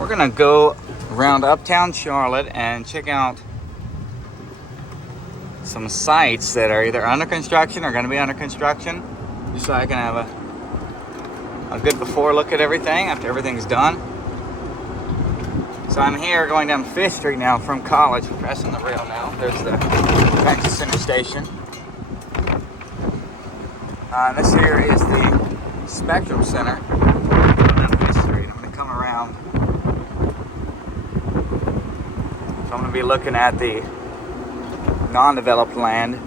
We're gonna go around Uptown Charlotte and check out some sites that are either under construction or gonna be under construction, just so I can have a good before look at everything after everything's done. So I'm here going down 5th Street now from College. We're pressing the rail now. There's the Texas Center Station. This here is the Spectrum Center on 5th Street. I'm going to come around. So I'm going to be looking at the non-developed land.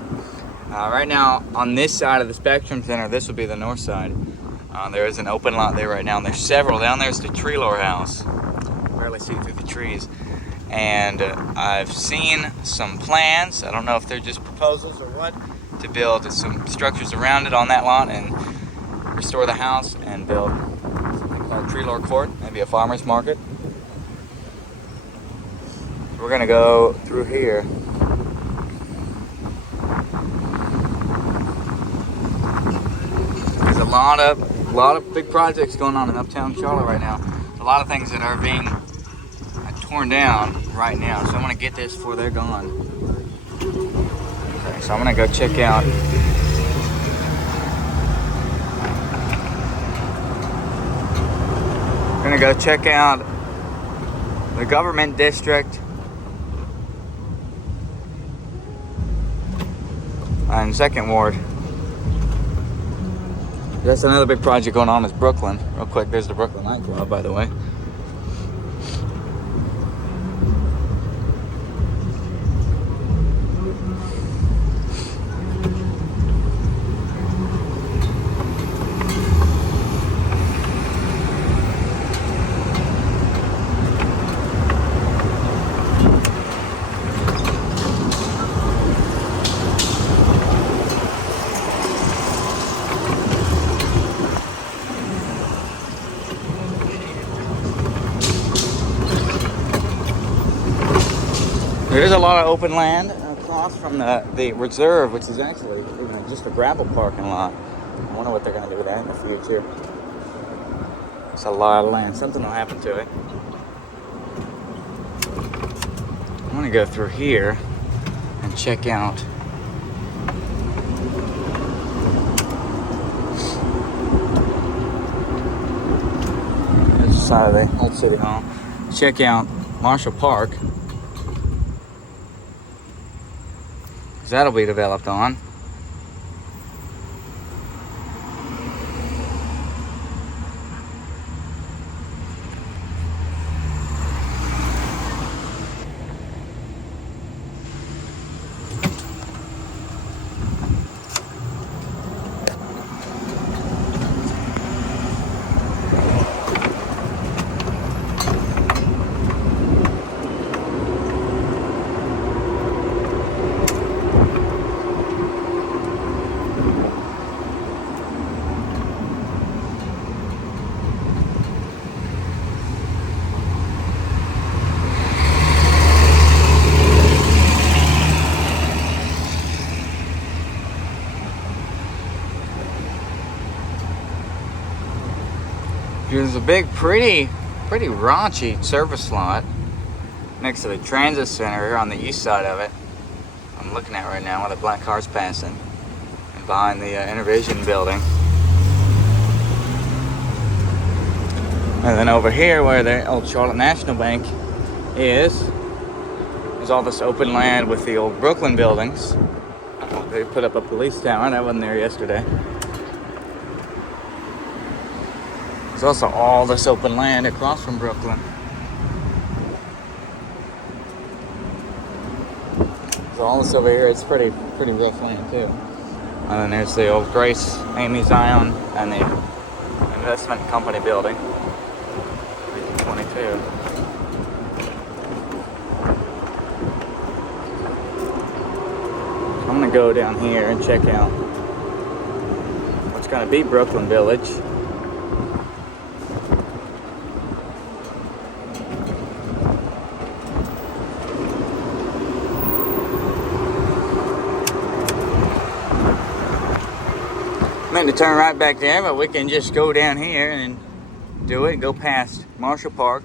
Right now on this side of the Spectrum Center, this would be the north side. There is an open lot there right now, and there's several. Down there's the tree lore house. Barely see through the trees. And I've seen some plans, I don't know if they're just proposals or what, to build some structures around it on that lot and restore the house and build something called Tree Lore Court, maybe a farmer's market. So we're gonna go through here. There's a lot of big projects going on in Uptown Charlotte right now. A lot of things that are being torn down right now, so I'm gonna get this before they're gone. Okay, so I'm gonna go check out the government district and 2nd Ward. That's another big project going on is Brooklyn. Real quick, there's the Brooklyn nightclub, by the way. There's a lot of open land across from the reserve, which is actually just a gravel parking lot. I wonder what they're going to do with that in the future. It's a lot of land. Something will happen to it. I'm going to go through here and check out this side of the old city hall. Check out Marshall Park. That'll be developed on. There's a big, pretty raunchy service lot next to the transit center here on the east side of it. I'm looking at right now while the black car's passing, and behind the Intervision building. And then over here where the old Charlotte National Bank is, there's all this open land with the old Brooklyn buildings. They put up a police tower, and I wasn't there yesterday. There's also all this open land across from Brooklyn. So all this over here, it's pretty rough land too. And then there's the old Grace, Amy Zion, and the investment company building. 1922. I'm gonna go down here and check out what's gonna be Brooklyn Village. Meant to turn right back there, but we can just go down here and do it, go past Marshall Park,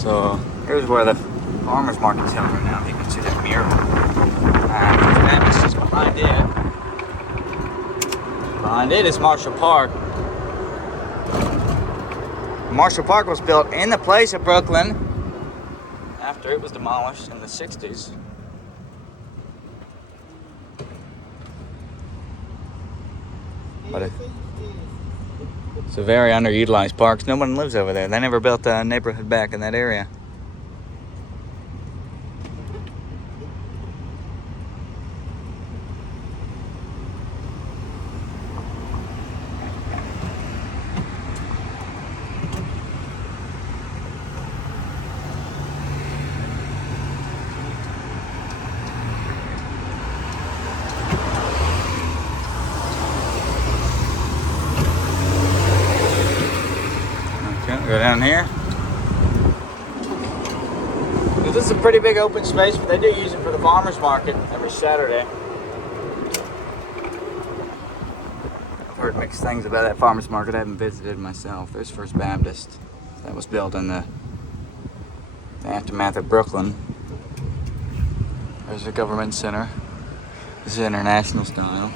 So here's where the farmers market's held right now. You can see that mural. And it's just behind it. Behind it is Marshall Park. Marshall Park was built in the place of Brooklyn after it was demolished in the 60s. But it's a very underutilized park. No one lives over there. They never built a neighborhood back in that area. Go down here. This is a pretty big open space, but they do use it for the farmers market every Saturday. I've heard mixed things about that farmers market. I haven't visited myself. There's First Baptist. That was built in the aftermath of Brooklyn. There's the government center. This is international style.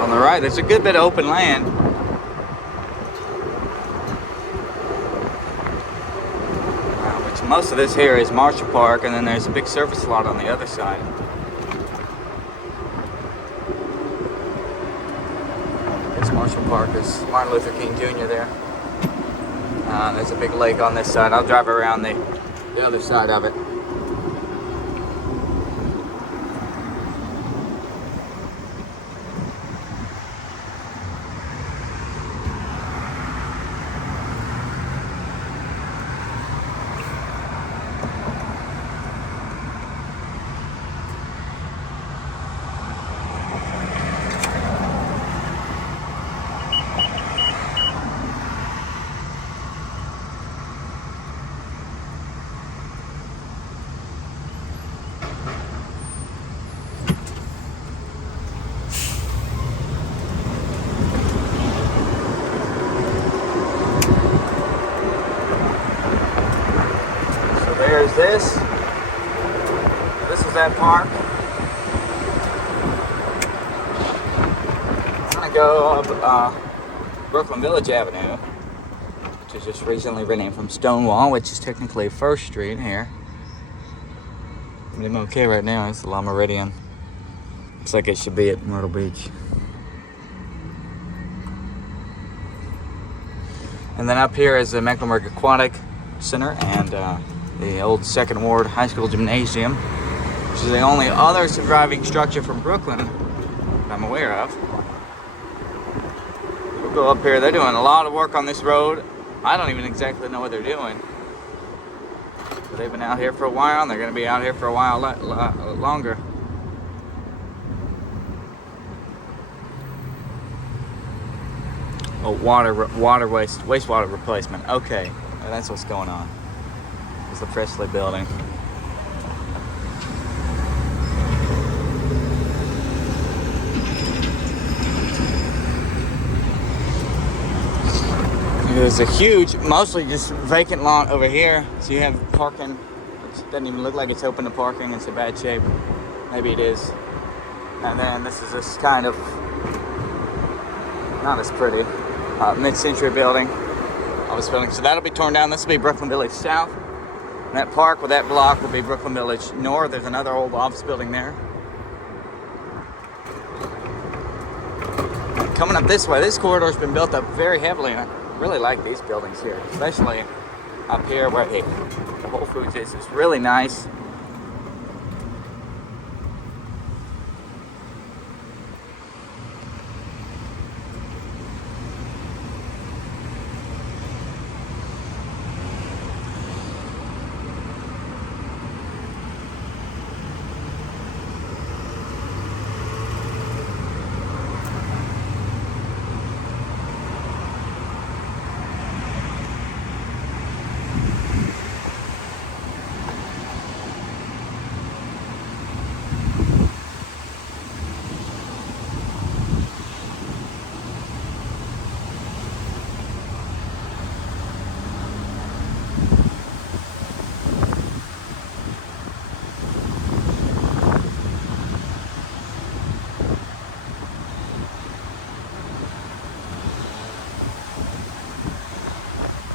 On the right, there's a good bit of open land. Which most of this here is Marshall Park, and then there's a big surface lot on the other side. This Marshall Park is Martin Luther King Jr. there. There's a big lake on this side. I'll drive around the other side of it. There's this. This is that park. I'm gonna go up Brooklyn Village Avenue, which is just recently renamed from Stonewall, which is technically First Street here. I'm okay right now. It's the La Meridian. Looks like it should be at Myrtle Beach. And then up here is the Mecklenburg Aquatic Center and the old Second Ward High School Gymnasium, which is the only other surviving structure from Brooklyn that I'm aware of. We'll go up here. They're doing a lot of work on this road. I don't even exactly know what they're doing. But they've been out here for a while, and they're going to be out here for a while longer. Oh, wastewater replacement. Okay, that's what's going on. It's the Presley building. There's a huge, mostly just vacant lot over here. So you have parking, which doesn't even look like it's open to parking. It's in bad shape. Maybe it is. And then this is this kind of, not as pretty, mid-century building. Office building. So that'll be torn down. This will be Brooklyn Village South. And that park with that block will be Brooklyn Village North. There's another old office building there. Coming up this way, this corridor's been built up very heavily, and I really like these buildings here, especially up here where the Whole Foods is. It's really nice.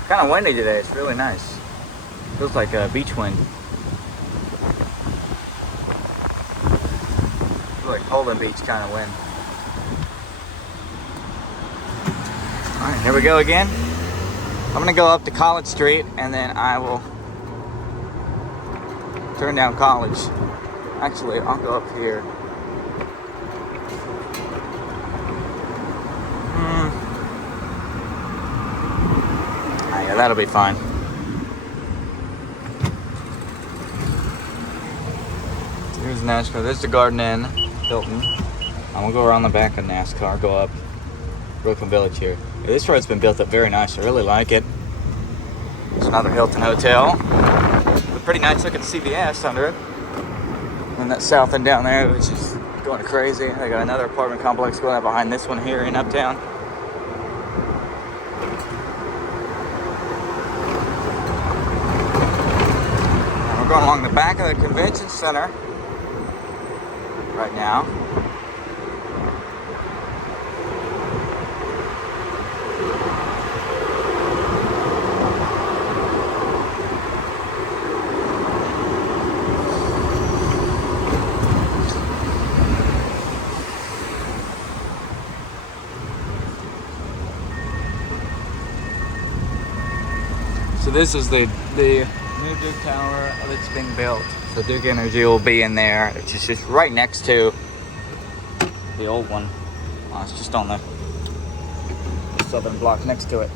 Kind of windy today. It's really nice. Feels like a beach wind. Feels like Holden Beach kind of wind. All right, here we go again. I'm gonna go up to College Street and then I will turn down College. Actually, I'll go up here. Yeah, that'll be fine. Here's NASCAR. There's the Garden Inn, Hilton. I'm gonna go around the back of NASCAR, go up Brooklyn Village here. Yeah, this road's been built up very nice. I really like it. There's another Hilton hotel. A pretty nice looking CVS under it. And that south end down there, which is going crazy. They got another apartment complex going up behind this one here in Uptown. And we're going along the back of the convention center right now. So this is the new Duke Tower that's being built. So Duke Energy will be in there. It's just right next to the old one. It's just on the southern block next to it.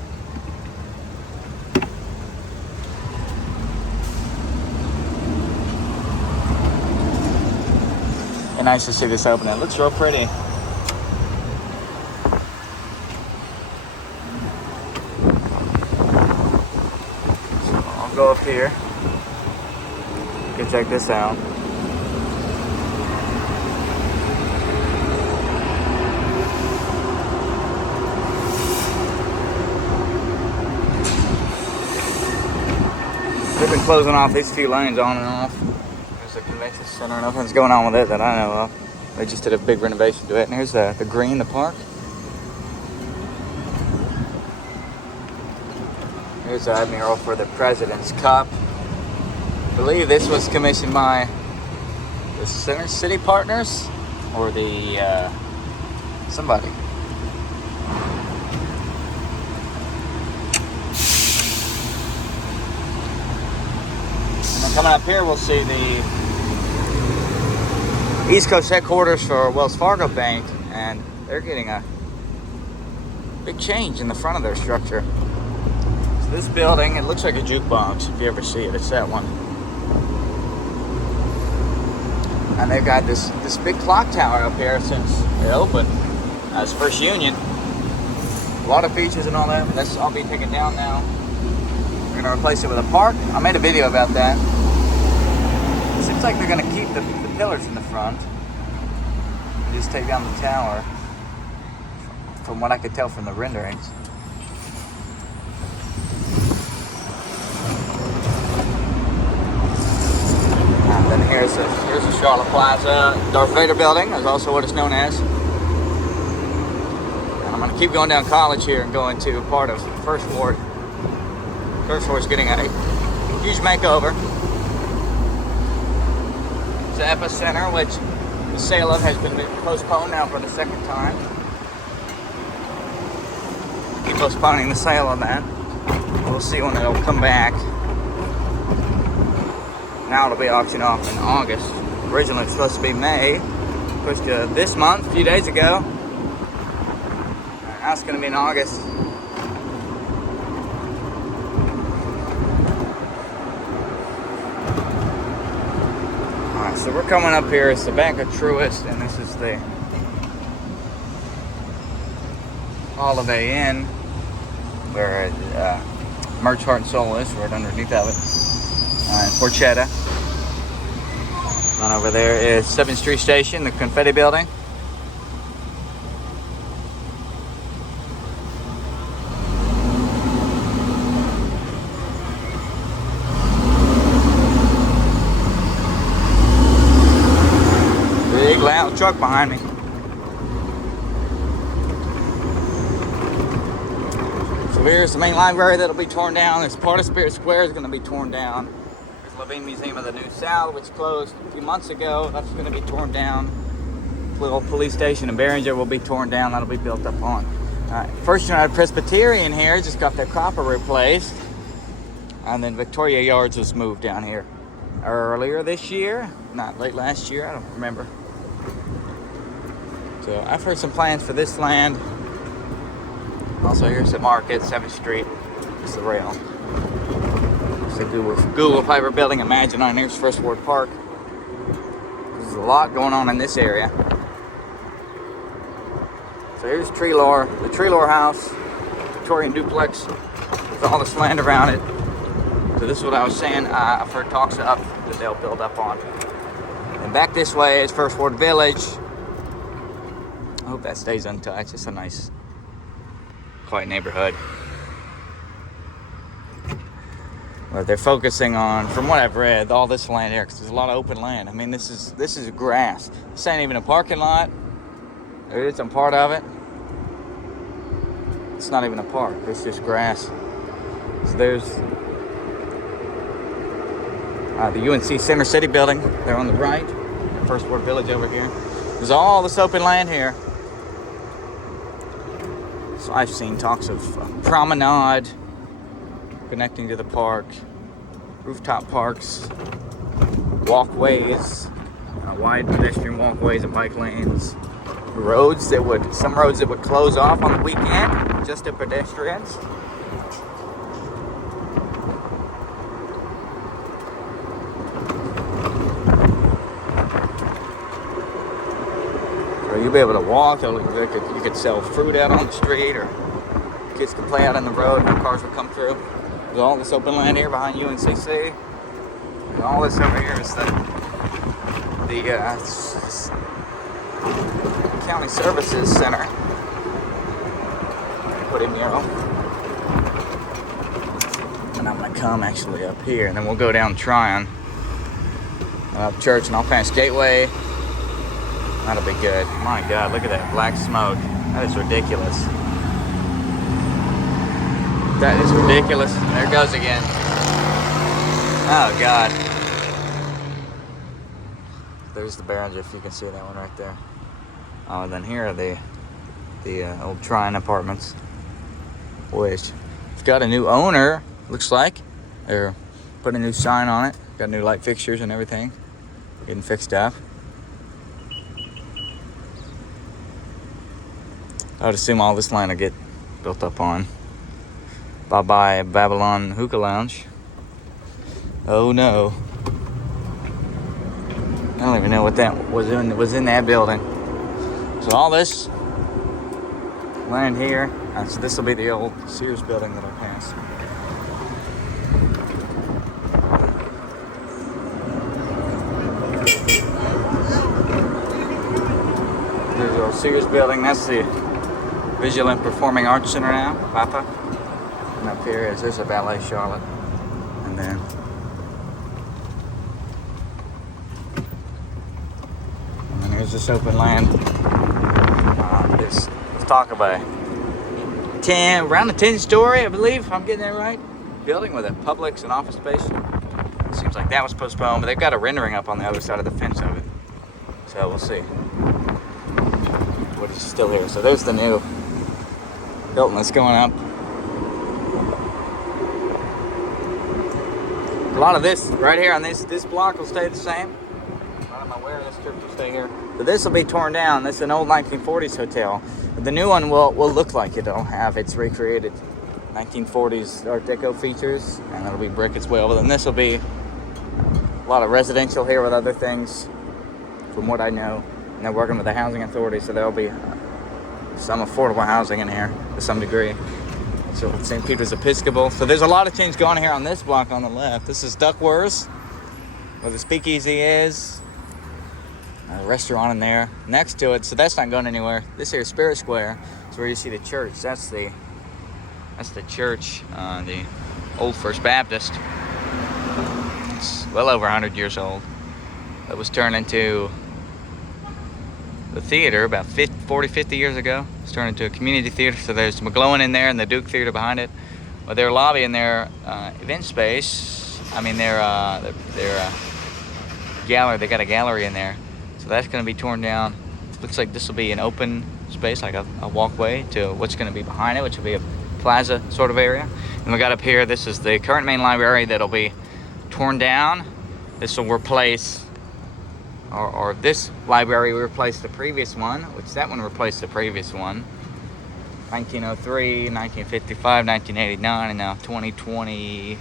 And nice to see this open. It looks real pretty. Go up here. Go check this out. They've been closing off these two lanes on and off. There's a convention center. Nothing's going on with it that I know of. They just did a big renovation to it. And here's the green, the park. Here's the Admiral for the President's Cup. I believe this was commissioned by the Center City Partners or the somebody. And then coming up here, we'll see the East Coast headquarters for Wells Fargo Bank, and they're getting a big change in the front of their structure. This building, it looks like a jukebox if you ever see it. It's that one. And they've got this big clock tower up here since it opened as First Union. A lot of features and all that, but that's all be taken down now. We're gonna replace it with a park. I made a video about that. It seems like they're gonna keep the pillars in the front and just take down the tower, from what I could tell from the renderings. Then here's the Charlotte Plaza. Darth Vader building is also what it's known as. And I'm going to keep going down College here and go into part of First Ward. First Ward's getting a huge makeover. It's the epicenter, which the sale of has been postponed now for the second time. Keep postponing the sale on that. We'll see when it'll come back. Now it'll be auctioned off in August. Originally it's supposed to be May. Pushed to this month, a few days ago. Now it's going to be in August. Alright, so we're coming up here. It's the Bank of Truist, and this is the Holiday Inn, where Merch Heart and Soul is, right underneath of it. Porchetta. And over there is 7th Street Station, the Confetti Building. Big loud truck behind me. So So here's the main library that'll be torn down. There's part of Spirit Square is going to be torn down. There's the Levine Museum of the New South, which closed a few months ago. That's going to be torn down. Little police station in Behringer will be torn down. That'll be built up on. First United Presbyterian here just got their copper replaced. And then Victoria Yards was moved down here earlier this year. Not late last year, I don't remember. So I've heard some plans for this land. Also here's the market, 7th Street. It's the rail. It's the Google Fiber building. Imagine on here's First Ward Park. There's a lot going on in this area. So here's Treelore, the Treelore house, Victorian duplex with all this land around it. So this is what I was saying. I've heard talks up that they'll build up on. And back this way is First Ward Village. I hope that stays untouched. It's a nice, quiet neighborhood. But they're focusing on, from what I've read, all this land here, because there's a lot of open land. I mean, this is grass. This ain't even a parking lot. There is some part of it. It's not even a park. It's just grass. So there's the UNC Center City building. They're on the right. First Ward Village over here. There's all this open land here. So I've seen talks of promenade connecting to the park, rooftop parks, walkways, wide pedestrian walkways and bike lanes, some roads that would close off on the weekend just to pedestrians. So you'll be able to walk. You could sell fruit out on the street, or kids can play out on the road. No cars will come through. There's all this open land here behind UNCC. And all this over here is the County Services Center. Put in mural. And I'm gonna come actually up here, and then we'll go down Tryon, up Church, and I'll pass Gateway. That'll be good. My God, look at that black smoke. That is ridiculous. That is ridiculous. There it goes again. Oh God. There's the Behringer, if you can see that one right there. Oh, and then here are the old Tryon apartments, which it's got a new owner. Looks like they're putting a new sign on it. Got new light fixtures and everything, getting fixed up. I would assume all this land will get built up on. Bye-bye Babylon Hookah Lounge. Oh no. I don't even know what that was in that building. So all this land here, so this will be the old Sears building that I passed. There's the old Sears building. That's the Visual and Performing Arts Center now, Papa. And up here there's a Ballet Charlotte. And then there's this open land. Let's talk about around the 10-story, I believe, if I'm getting that right, building with a Publix and office space. It seems like that was postponed, but they've got a rendering up on the other side of the fence of it. So we'll see what is still here. So there's the new building that's going up. A lot of this right here on this block will stay the same. I'm aware this church will stay here. But this will be torn down. This is an old 1940s hotel. But the new one will look like it. It'll have its recreated 1940s Art Deco features, and it'll be brick as well. But then this will be a lot of residential here with other things, from what I know. And they're working with the housing authority, so there'll be some affordable housing in here to some degree. So St. Peter's Episcopal. So there's a lot of change going here on this block on the left. This is Duckworth's, where the speakeasy is. A restaurant in there next to it, so that's not going anywhere. This here is Spirit Square. It's where you see the church. That's the church, the old First Baptist. It's well over 100 years old. It was turned into the theater about 40, 50 years ago. It's turned into a community theater. So there's McGlowan in there and the Duke Theater behind it. But their lobby and their event space, their gallery, they got a gallery in there. So that's going to be torn down. Looks like this will be an open space, like a walkway to what's going to be behind it, which will be a plaza sort of area. And we got up here, this is the current main library that'll be torn down. This will replace, or this library will replace the previous one, which that one replaced the previous one. 1903, 1955, 1989, and now 2020.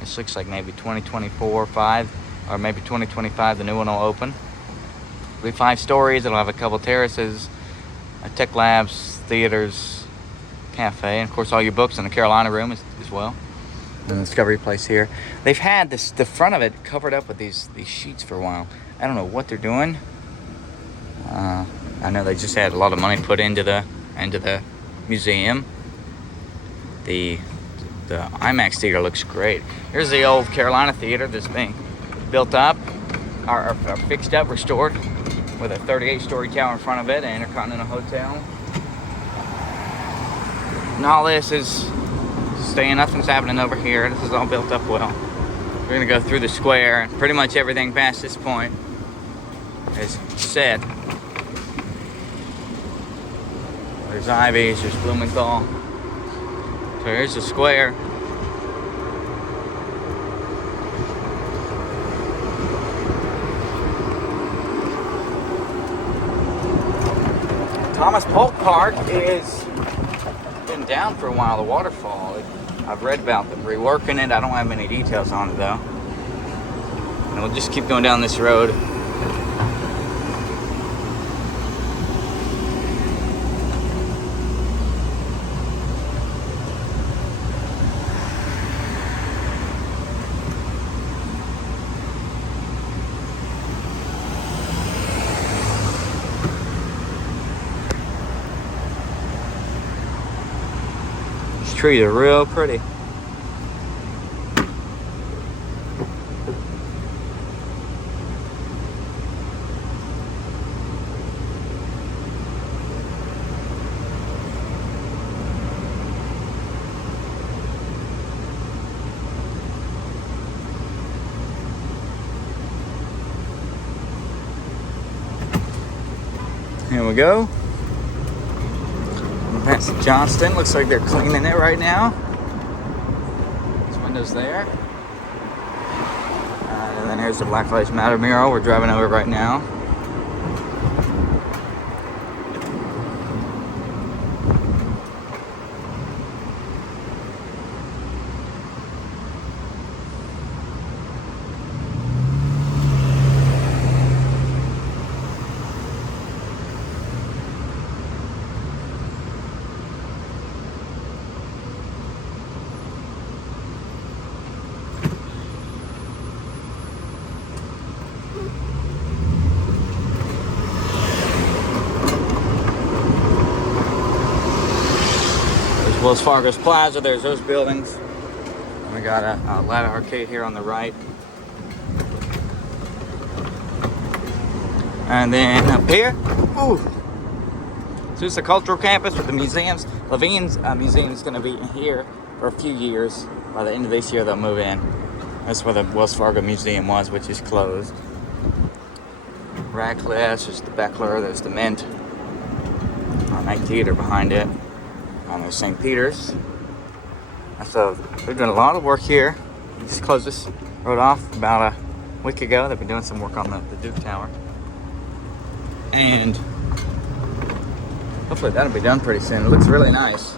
This looks like maybe 2024, 5, or maybe 2025, the new one will open. It'll be 5 stories, it'll have a couple terraces, a tech labs, theaters, cafe, and of course all your books in the Carolina room as well. And the Discovery Place here. They've had the front of it covered up with these sheets for a while. I don't know what they're doing. I know they just had a lot of money put into the museum. The IMAX theater looks great. Here's the old Carolina theater that's being built up, or fixed up, restored, with a 38-story tower in front of it, an Intercontinental Hotel. And all this is staying, nothing's happening over here. This is all built up well. We're gonna go through the square, and pretty much everything past this point is set. There's Ivy's, there's Blumenthal. So here's the square. Thomas Polk Park is been down for a while, the waterfall. I've read about them reworking it. I don't have many details on it though. And we'll just keep going down this road. Trees are real pretty. Here we go. That's Johnston. Looks like they're cleaning it right now. There's windows there. And then here's the Black Lives Matter mural. We're driving over right now. Wells Fargo's Plaza, there's those buildings. And we got a ladder arcade here on the right. And then up here, ooh, so it's the cultural campus with the museums. Levine's museum is going to be here for a few years. By the end of this year, they'll move in. That's where the Wells Fargo Museum was, which is closed. Radcliffe, there's the Beckler, there's the Mint. Night Theater behind it. And there's St. Peter's. So they're doing a lot of work here. Just closed this road off about a week ago. They've been doing some work on the Duke Tower. And hopefully that'll be done pretty soon. It looks really nice.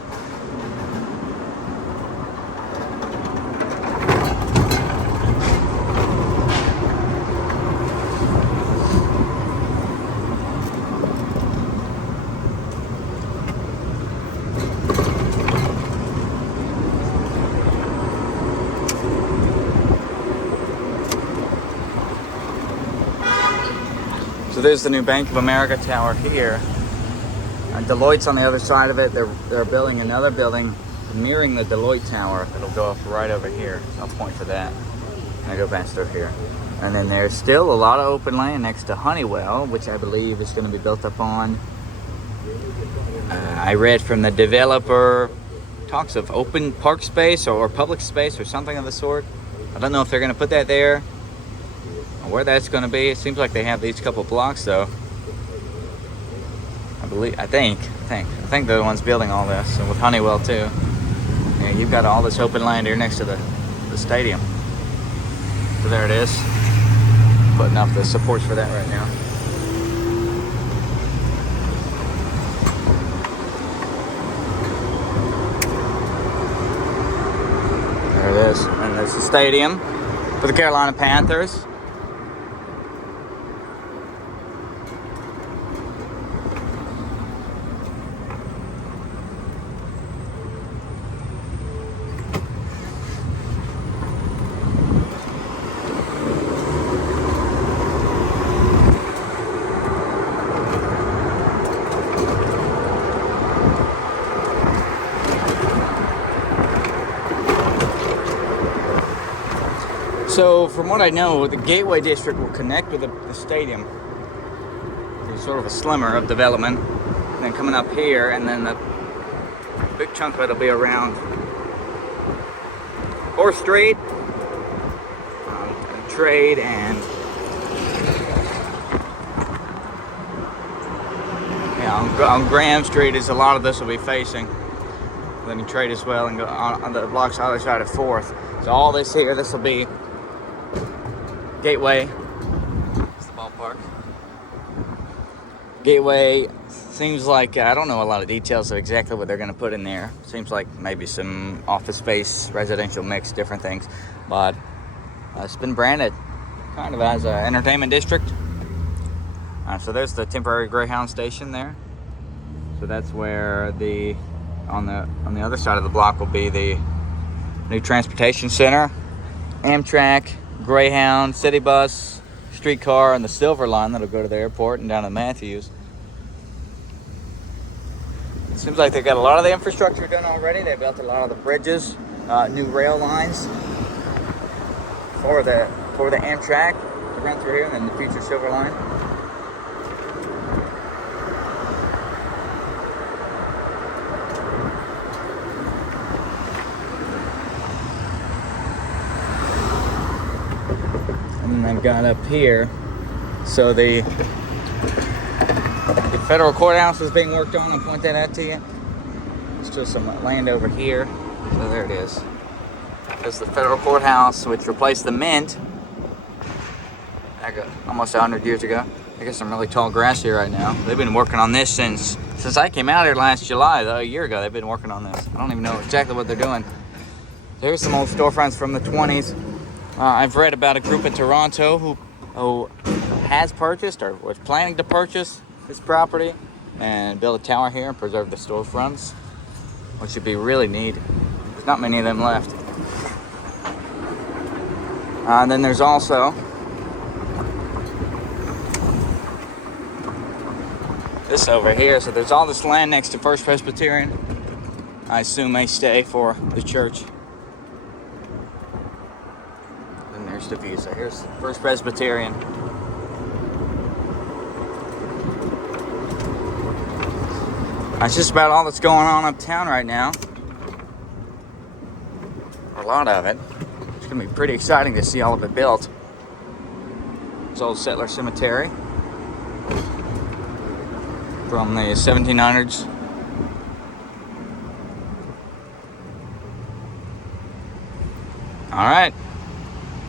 So there's the new Bank of America tower here. Deloitte's on the other side of it. They're building another building mirroring the Deloitte tower. It'll go up right over here. I'll point to that. And I go past through here. And then there's still a lot of open land next to Honeywell, which I believe is going to be built up on I read from the developer, talks of open park space or public space or something of the sort. I don't know if they're going to put that there or where that's going to be. It seems like they have these couple blocks though. I think they're the ones building all this, and with Honeywell too. Yeah, you've got all this open land here next to the stadium. So there it is. Putting up the supports for that right now. There it is. And there's the stadium for the Carolina Panthers. So from what I know, the Gateway District will connect with the stadium. It's sort of a slimmer of development. And then coming up here, and then the big chunk of it will be around 4th Street, Trade, and on Graham Street is a lot of this will be facing. Then you Trade as well, and go on the blocks on the other side of 4th. So all this here, this will be Gateway. It's the ballpark. Gateway seems like, I don't know a lot of details of exactly what they're going to put in there. Seems like maybe some office space, residential mix, different things. But it's been branded kind of as an entertainment district. So there's the temporary Greyhound station there. So that's where on the other side of the block will be the new transportation center, Amtrak, Greyhound, City Bus, streetcar, and the Silver Line that'll go to the airport and down to Matthews. It seems like they've got a lot of the infrastructure done already. They've built a lot of the bridges, new rail lines for the Amtrak to run through here, and then the future Silver Line. And I've got up here, so the federal courthouse is being worked on. I'll point that out to you. There's still some land over here. So there it is. There's the federal courthouse, which replaced the Mint almost 100 years ago. I guess some really tall grass here right now. They've been working on this since I came out here last July, though, a year ago. They've been working on this. I don't even know exactly what they're doing. There's some old storefronts from the 20s. I've read about a group in Toronto who has purchased or was planning to purchase this property and build a tower here and preserve the storefronts, which would be really neat. There's not many of them left. And then there's also this over here. So there's all this land next to First Presbyterian. I assume may stay for the church. And there's the view. So here's First Presbyterian. That's just about all that's going on uptown right now. A lot of it. It's going to be pretty exciting to see all of it built. This old settler cemetery from the 1700s. All right.